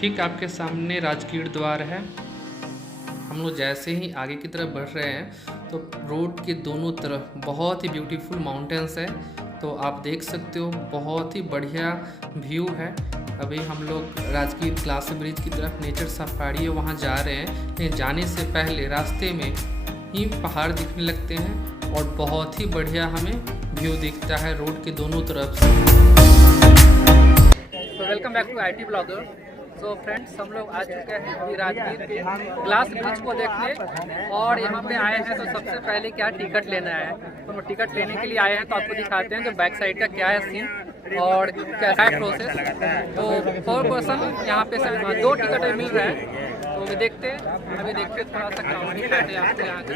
ठीक आपके सामने राजगीर द्वार है। हम लोग जैसे ही आगे की तरफ बढ़ रहे हैं तो रोड के दोनों तरफ बहुत ही ब्यूटीफुल माउंटेन्स है। तो आप देख सकते हो बहुत ही बढ़िया व्यू है। अभी हम लोग राजगीर ग्लास ब्रिज की तरफ नेचर सफारी है वहाँ जा रहे हैं। लेकिन जाने से पहले रास्ते में ही पहाड़ दिखने लगते हैं और बहुत ही बढ़िया हमें व्यू दिखता है रोड के दोनों तरफ से। तो welcome back to IT blogger. तो फ्रेंड्स, हम लोग आ चुके हैं अभी राजगीर के ग्लास ब्रिज को देखने और यहाँ पे आए हैं। तो सबसे पहले क्या टिकट लेना है, तो हम टिकट लेने के लिए आए हैं। तो आपको दिखाते हैं कि बैक साइड का क्या है सीन और कैसा है प्रोसेस। तो 4 पर्सन यहाँ पे 2 टिकट मिल रहा है। तो अभी देखते हैं, थोड़ा सा क्राउड दिखाते हैं आपको यहाँ का।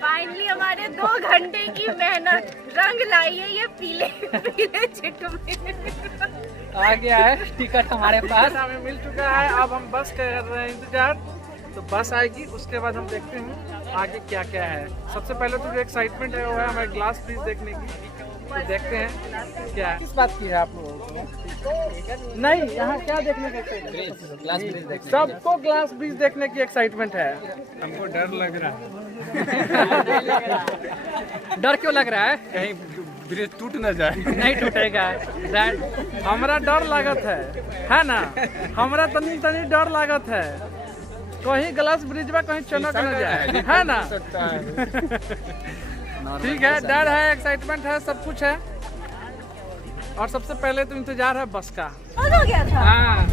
फाइनली हमारे 2 घंटे की मेहनत रंग लाई है ये पीले पीले चिट में। आ गया है टिकट हमारे पास, हमें मिल चुका है। अब हम बस कर रहे हैं इंतजार। तो बस आएगी, उसके बाद हम देखते हैं आगे क्या क्या है। सबसे पहले तो जो एक्साइटमेंट है वो है हमारे ग्लास ब्रिज देखने की। तो देखते हैं क्या है। किस बात की है आप लोग? नहीं, यहाँ क्या देखने का एक्साइटमेंट? ग्लास ब्रिज सबको ग्लास ब्रिज देखने की एक्साइटमेंट है। हमको डर लग रहा है। डर क्यों लग रहा है? कहीं ब्रिज टूट न जाए। नहीं टूटेगा। हमरा डर लागत है ना? हमरा तनी तनी डर लागत है, कहीं ग्लास ब्रिज में कहीं चनक न जाए, है ना? ठीक है, डर है, एक्साइटमेंट है, सब कुछ है। और सबसे पहले तो इंतजार है बस का। हो गया था। हाँ,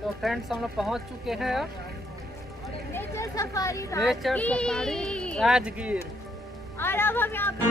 तो फ्रेंड्स हम लोग पहुंच चुके हैं अब nature safari nature safari Rajgir. और अब हम यहाँ पे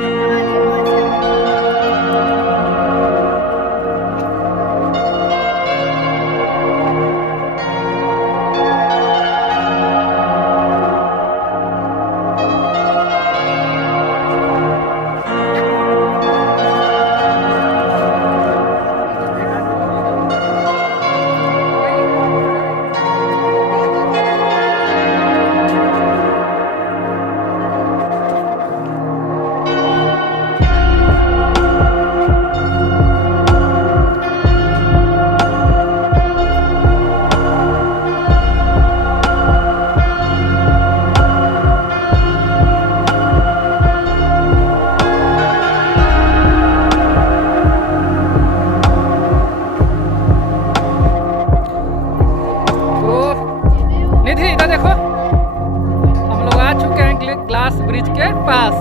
ग्लास ब्रिज के पास।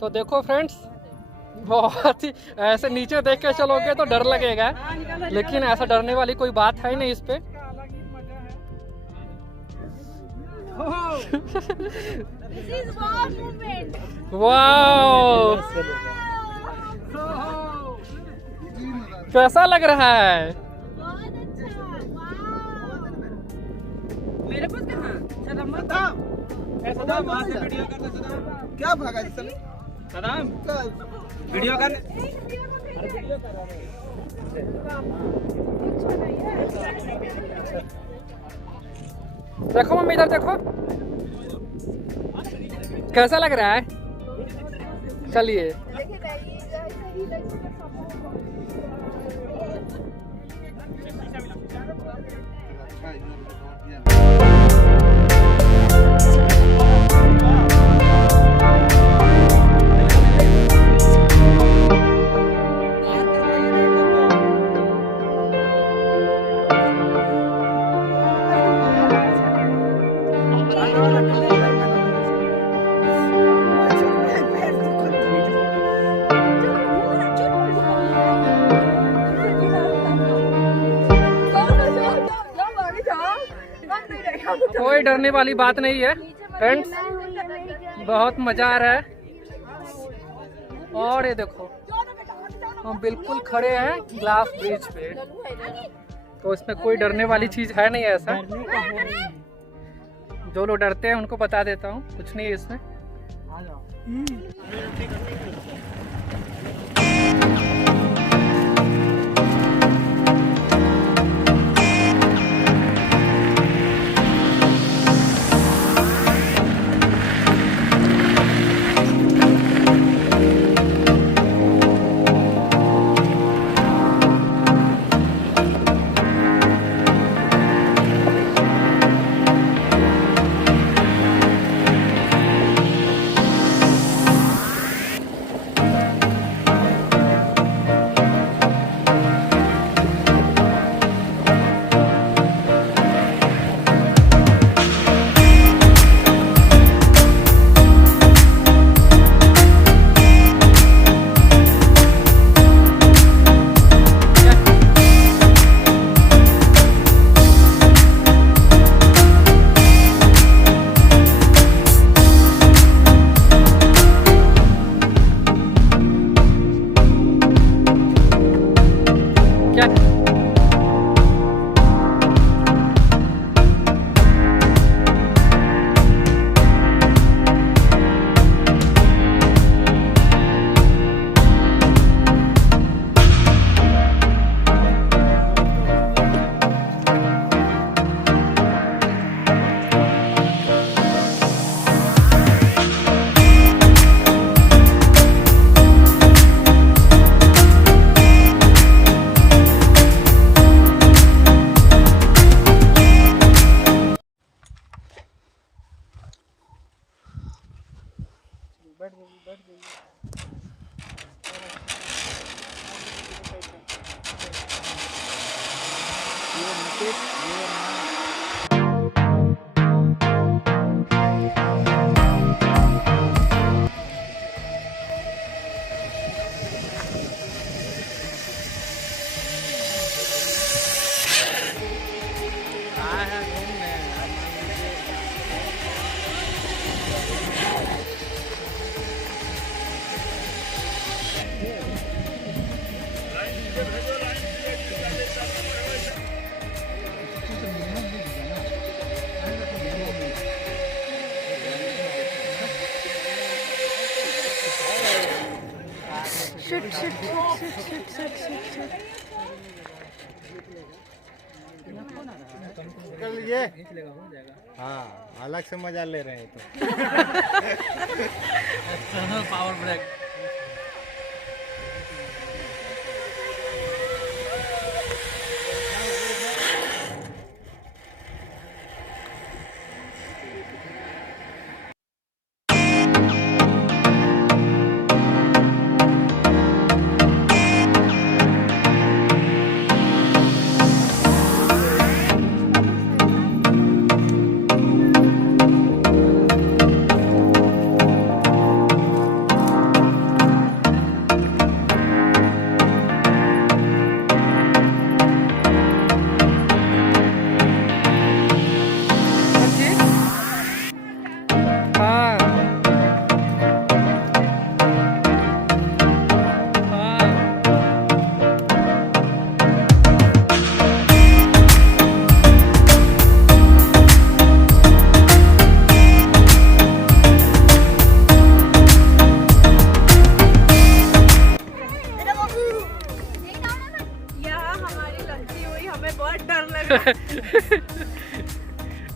तो देखो फ्रेंड्स, बहुत ही ऐसे नीचे देख के चलोगे तो डर लगेगा, लेकिन ऐसा डरने वाली कोई बात है ही नहीं इस पे। This is wow moment. Wow, कैसा लग रहा है? बहुत अच्छा, वाव। मेरे पास कहाँ? सदाम वहाँ से वीडियो करना। सदाम क्या भागा जी? सदाम वीडियो कर। देखो मम्मी, इधर देखो, कैसा लग रहा है? चलिए। कोई डरने वाली बात नहीं है फ्रेंड्स, बहुत मजा आ रहा है। और ये देखो हम बिल्कुल खड़े हैं ग्लास ब्रिज पे, तो इसमें कोई डरने वाली चीज है नहीं ऐसा। जो लोग डरते हैं उनको बता देता हूँ, कुछ नहीं है इसमें। ये हाँ अलग से मजा ले रहे हैं तो पावर ब्रेक।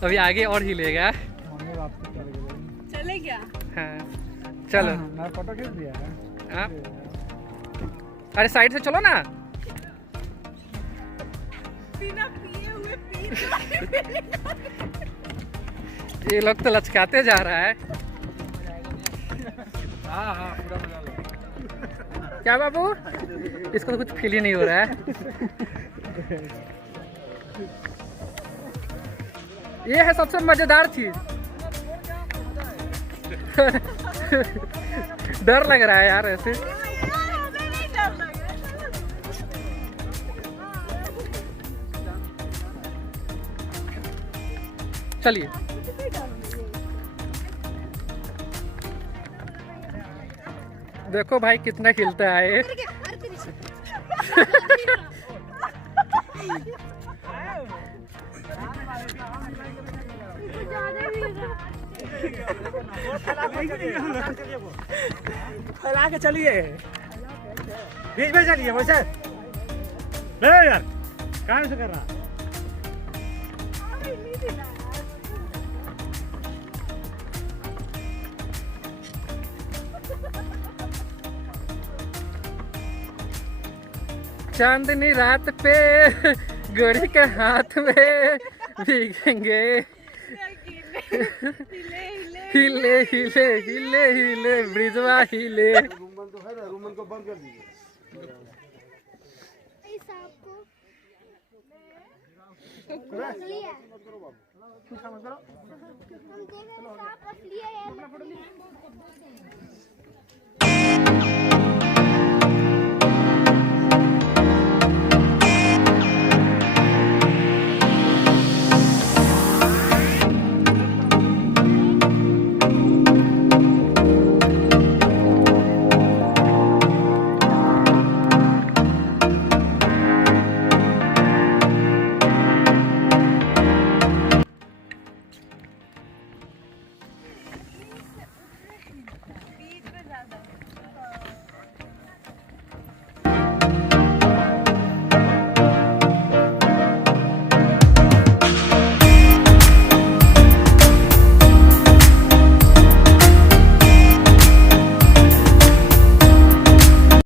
अभी आगे और हिलेगा। चले क्या? हाँ चलो। मैं फोटो खींच दिया है। हाँ अरे साइड से चलो ना। बिना पिए हुए पी ये लोग तो लचकाते जा रहा है। हाँ हाँ पूरा मजा लो। क्या बाबू, इसको तो कुछ फील ही नहीं हो रहा है। ये है सबसे मजेदार चीज। डर लग रहा है यार ऐसे। चलिए। देखो भाई कितना खिलता है। फैला के चलिए, बीच में चलिए वैसे। नहीं यार, कहाँ से कर रहा? चांदनी रात पे घड़ी के हाथ में भीगेंगे। हिले हिले हिले हिले ब्रिजवा हिले। रूमन को बंद कर दीजिए। असली है।